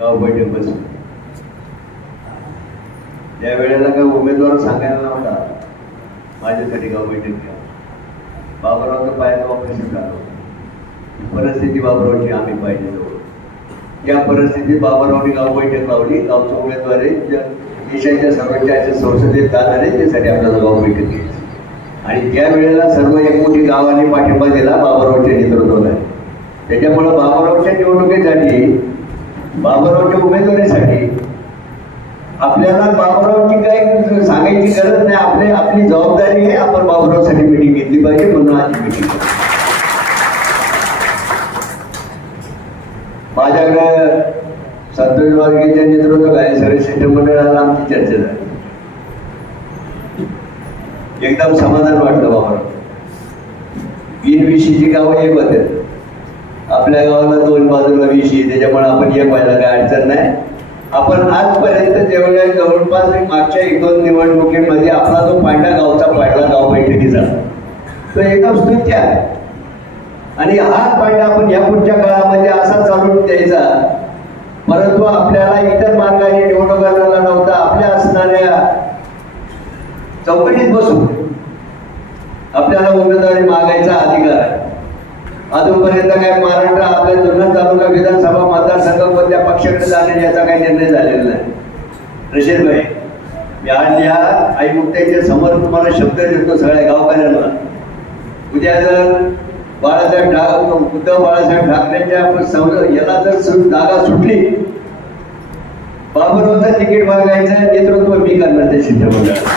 गाव बैठक बसली. त्या वेळेला काय उमेदवार सांगायला नव्हता माझ्यासाठी गाव बैठक घ्या. बाबुरावचं पायाचं ऑपरेशन झालं. परिस्थिती बाबुरावची आम्ही पाहिजे जवळ. या परिस्थितीत बाबुरावनी गाव बैठक लावली. गावच्या उमेदवारी देशाच्या सर्वोच्च संसदेत जाणारे त्यासाठी आपल्याला गाव बैठक घ्यायची. आणि त्या वेळेला सर्व एकमुठी गावांनी पाठिंबा दिला बाबुरावच्या नेतृत्वाला. त्याच्यामुळे बाबुरावच्या निवडणुकीसाठी, बाबुरावच्या उमेदवारीसाठी आपल्याला बाबुरावची काही सांगायची गरज नाही. आपली जबाबदारी आहे. आपण बाबुरावसाठी मिटिंग घेतली पाहिजे म्हणून आज मिटिंग. माझ्याकडे संतोष वारगेच्या नेतृत्वाखाली सर्व शिष्टमंडळाला आमची चर्चा झाली. एकदम समाधान वाटलं. बाबुराव बिनविशीची गावं एक होते. आपल्या गावाला दोन बाजूला विशी, त्याच्यामुळे आपण एक व्हायला काय अडचण नाही. आपण आजपर्यंत जेवढ्या जवळपास मागच्या 1-2 निवडणुकीमध्ये आपला जो पांढरा गावचा पाडला गाव बैठकीचा तो एकदम स्तुत्य आहे. आणि हा पांढरा आपण या पुढच्या काळामध्ये असा चालून द्यायचा. परंतु आपल्याला इतर मार्गाने निवडणुका लढवता आपल्या असणाऱ्या चौकटीत बसून आपल्याला उमेदवारी मागायचा अधिकार आहे. अजूनपर्यंत काय महाराष्ट्र आपल्या जुन्नर तालुका विधानसभा मतदारसंघ कोणत्या पक्षाकडे जाणे याचा काही निर्णय झालेला नाही. रशीद भाई, मी आज या आई मुक्त्याच्या समोर तुम्हाला शब्द देतो सगळ्या गावकऱ्यांना. उद्या जर उद्धव बाळासाहेब ठाकरेंच्या याला जर जागा सुटली, बाबुरावचं तिकीट मागायचं नेतृत्व मी करणार त्या शिष्टमंडळाला.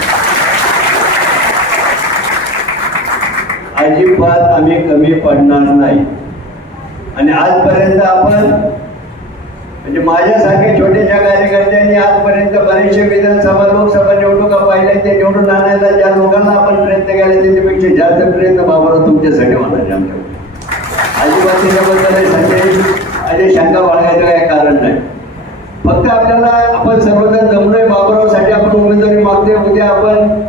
अजिबात आम्ही कमी पडणार नाही. आणि आजपर्यंत आपण म्हणजे माझ्यासारखे छोट्याशा कार्यकर्त्यांनी आजपर्यंत बरेचशे विधानसभा लोकसभा निवडणुका पाहिल्या. ते निवडून आणायला ज्या लोकांना आपण प्रयत्न केले त्याच्यापेक्षा जास्त प्रयत्न बाबुराव तुमच्यासाठी होणार आहे. आमच्याकडे अजिबात त्याच्याबद्दल अजय शंका बाळगायचं काही कारण नाही. फक्त आपल्याला आपण सर्वजण जमलोय बाबुरावसाठी आपण उमेदवारी मागतोय. उद्या आपण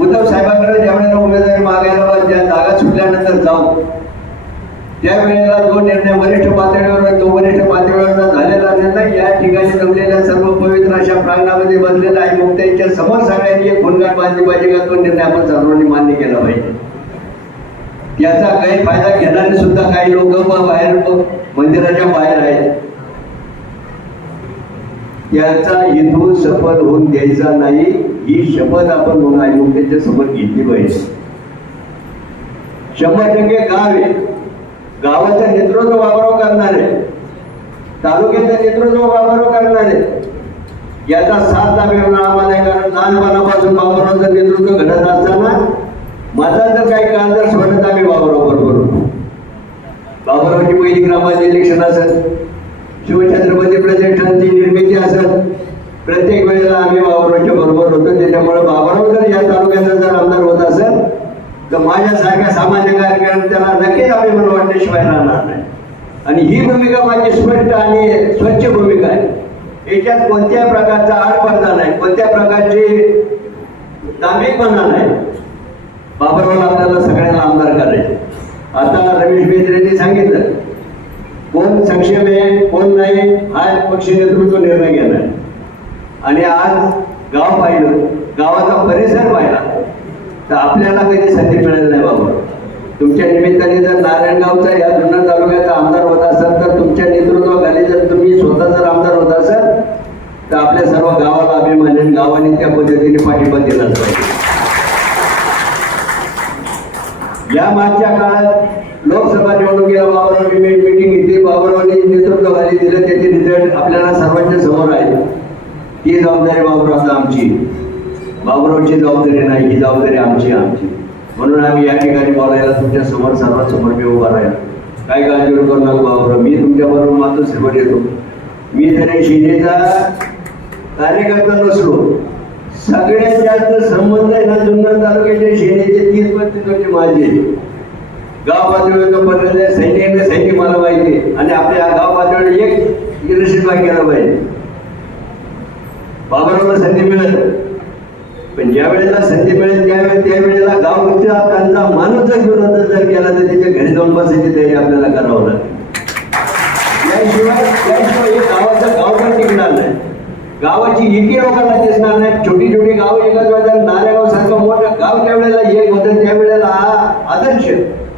उद्धव साहेबांकडे ज्यावेळेला उमेदवारी मागायला ज्या जागा सुटल्यानंतर जाऊ त्या वेळेला जो निर्णय वरिष्ठ पातळीवर, तो वरिष्ठ पातळीवर झालेला निर्णय या ठिकाणी जमलेल्या सर्व पवित्र अशा प्रांगणामध्ये बसलेला आई मुक्त्यांच्या समोर सगळ्यांनी एक गुणगान बांधली पाहिजे का तो निर्णय आपण सर्वांनी मान्य केला पाहिजे. याचा काही फायदा घेणारे सुद्धा काही लोक बाहेर मंदिराच्या बाहेर आहेत. याचा हेतू सफल होऊन द्यायचा नाही. ही शपथ आपण म्हणून आई मुक्त्यांच्या समोर घेतली पाहिजे. 100% गाव आहे. गावाचं नेतृत्व बाबुराव करणार आहे. तालुक्याचं नेतृत्व बाबुराव करणार आहे. याचा साथ लाभेल आम्हाला. कारण लहानपणापासून बाबुरावचं नेतृत्व घडत असताना माझा जर काही काळ जर सोडत आम्ही बाबुराव बरोबर. बाबुरावची पहिली ग्रामाचे इलेक्शन असेल, शिवछत्रपती प्रतिष्ठानची निर्मिती असेल, प्रत्येक वेळेला आम्ही बाबुरावच्या बरोबर होतो. त्याच्यामुळे बाबुराव जर या तालुक्याचा जर आमदार होत असेल तर माझ्यासारख्या सामाजिक कार्यकर्त्यांना नक्कीच आम्ही म्हणून वाटल्याशिवाय राहणार नाही. आणि ही भूमिका माझी स्पष्ट आणि स्वच्छ भूमिका आहे. याच्यात कोणत्याही प्रकारचा आडपडदा नाही, कोणत्या प्रकारची दांभिकपणा नाही. बाबुरावला आपल्याला सगळ्यांना आमदार करायचे. आता रमेश बेदरेंनी सांगितलं कोण सक्षम आहे कोण नाही हा पक्ष नेतृत्व निर्णय घेणार. आणि आज गाव पाहिलं, गावाचा परिसर पाहिला तर आपल्याला कधी संधी मिळेल नाही. बाबा तुमच्या निमित्ताने जर नारायणगावचा या जुन्नर तालुक्याचा आमदार होत असाल तर तुमच्या नेतृत्वाखाली जर तुम्ही स्वतः जर आमदार होत असाल तर आपल्या सर्व गावाला अभिमान गावाने त्या पद्धतीने पाठिंबा दिला पाहिजे. या मागच्या काळात लोकसभा निवडणुकीला बाबुरावनी मीटिंग घेतली, बाबुरावनी नेतृत्वाखाली दिलं, त्याचे रिझल्ट आपल्याला सर्वांच्या समोर आहे. ती जबाबदारी बाबुरावची आमची, बाबुरावची जबाबदारी नाही, ही जबाबदारी आमची. म्हणून आम्ही या ठिकाणी बोलायला तुमच्या समोर सर्वांसमोर मी उभा राहिला. काय काळजी करू नका बाबुराव, मी तुमच्या बरोबर मात्र सेवा देतो. मी जरी शिंदेचा कार्यकर्ता नसलो, सगळ्यात जास्त संबंध आहे ना जुन्नर तालुक्याच्या शिंदेचे 30-35 वर्ष माझे. गाव पातळीवर पडलेले सैनिक मला पाहिजे आणि आपल्या गाव पातळीवर एक रशीदबाई केला पाहिजे. बाबुरावला संधी मिळेल, पण ज्या वेळेला संधी मिळेल त्यावेळेला गावचा त्यांचा माणूस जर विरोध जर केला तर त्याच्या घरी जाऊन बसायची तयारी आपल्याला करावं लागेल. त्याशिवाय हे गावाचं गाव पण टिकणार नाही, गावाची इकी लोकांना दिसणार नाही. छोटी छोटी गाव एकच व्हायचं, नारेगाव सारखं मोठं गाव त्यावेळेला एक होतं, त्यावेळेला हा आदर्श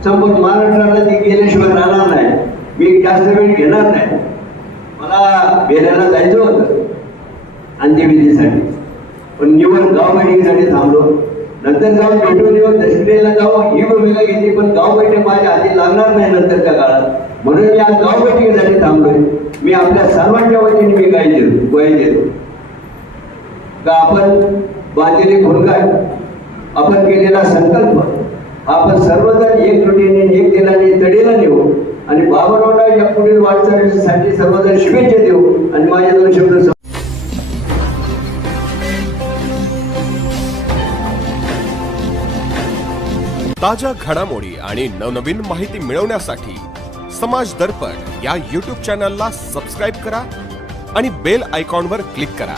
संपूर्ण महाराष्ट्राला ती गेल्याशिवाय राहणार नाही. मी जास्त वेळ घेणार नाही. मला बेल्याला जायचं होतं अंत्यविधीसाठी, पण निवड गाव बैठकीसाठी थांबलो. नंतर जाऊन भेटून येऊन दक्षिणेला जाऊ ही भूमिका घेतली, पण गाव बैठक माझ्या हाती लागणार नाही नंतरच्या काळात, म्हणून मी आज गाव बैठकीसाठी थांबलोय. मी आपल्या सर्वांच्या वतीने मी ग्वाही देतो का आपण बांधलेले भूमिका, आपण केलेला संकल्प आपण सर्वजण एकजुटीने एक दिलाने तडीला नेऊ आणि बाबारावला या पुढील वाटचालीसाठी सर्वजण शुभेच्छा देऊ. आणि माझे दोन शब्द ताज्या घडामोडी आणि नवनवीन माहिती मिळवण्यासाठी समाज दर्पण या YouTube चॅनलला सबस्क्राईब करा आणि बेल आयकॉनवर क्लिक करा.